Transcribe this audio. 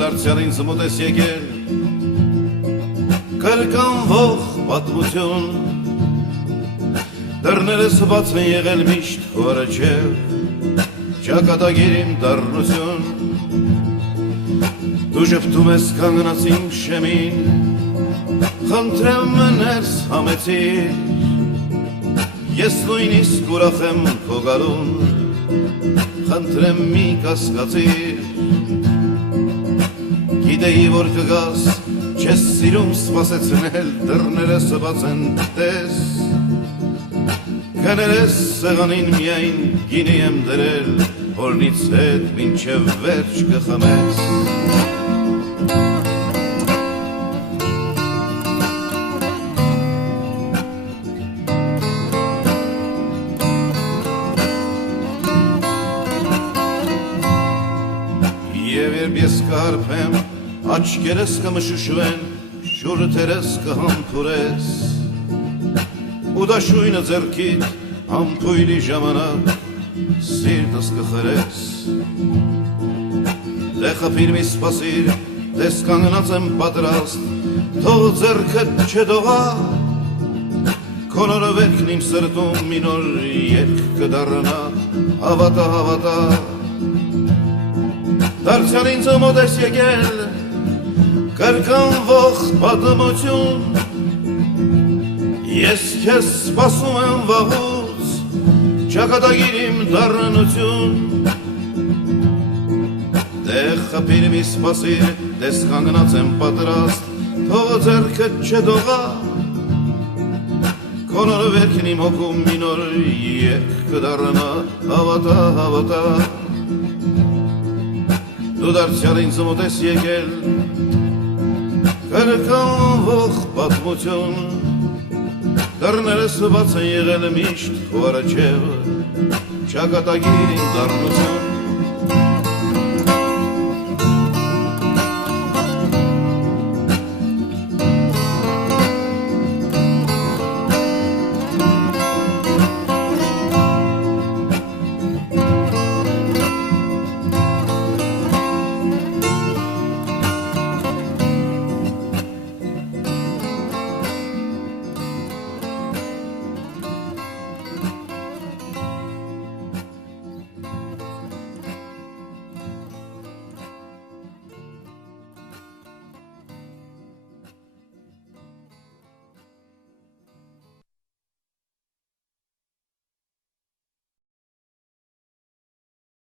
դարձյալ ինձ մոտ ես եկել կրկնվող պատմություն դռներս բաց են եղել միշտ քո առաջև ճակատագիր իմ դառնություն դու շփթում ես կանգնած իմ շեմին խնդրեմ ներս համեցիր ես նույնիսկ ուրախ եմ քո գալուն խնդրեմ մի կասկածիր գիտեի որ կգաս չես սիրում սպասեցնել դռներս բաց են տես կներես սեղանին միայն գինի եմ դրել հորնից հետ մինչև վերջ կխմես Եվ երբ ես կհարփեմ աչքերս կմշուշվեն շուրթերս կհամբուրես ու դաշույնը ձեռքիդ ամփույլի ժամանակ սիրտս կխրես դե խփիր մի սպասիր դες կանգնած եմ պատրաստ թող ձեռքդ չդողա քո նոր վերքն իմ սրտում մի նոր երգ կդառնա հավատա հավատա դարձյալ ինձ մոտ ես եկել կրկնվող պատմություն Ես քեզ սպասում եմ վաղուց ճակատագիր իմ դառնություն դե խփիր մի սպասիր դες կանգնած եմ պատրաստ թող ձեռքդ չդողա քո նոր վերքն իմ հոգում մի նոր երգ կդառնա հավատա հավատա Դու դարձյալ ինձ մոտ ես եկել կրկնվող պատմություն Դռներս բաց են եղել միշտ քո առաջև ճակատագիր իմ դառնություն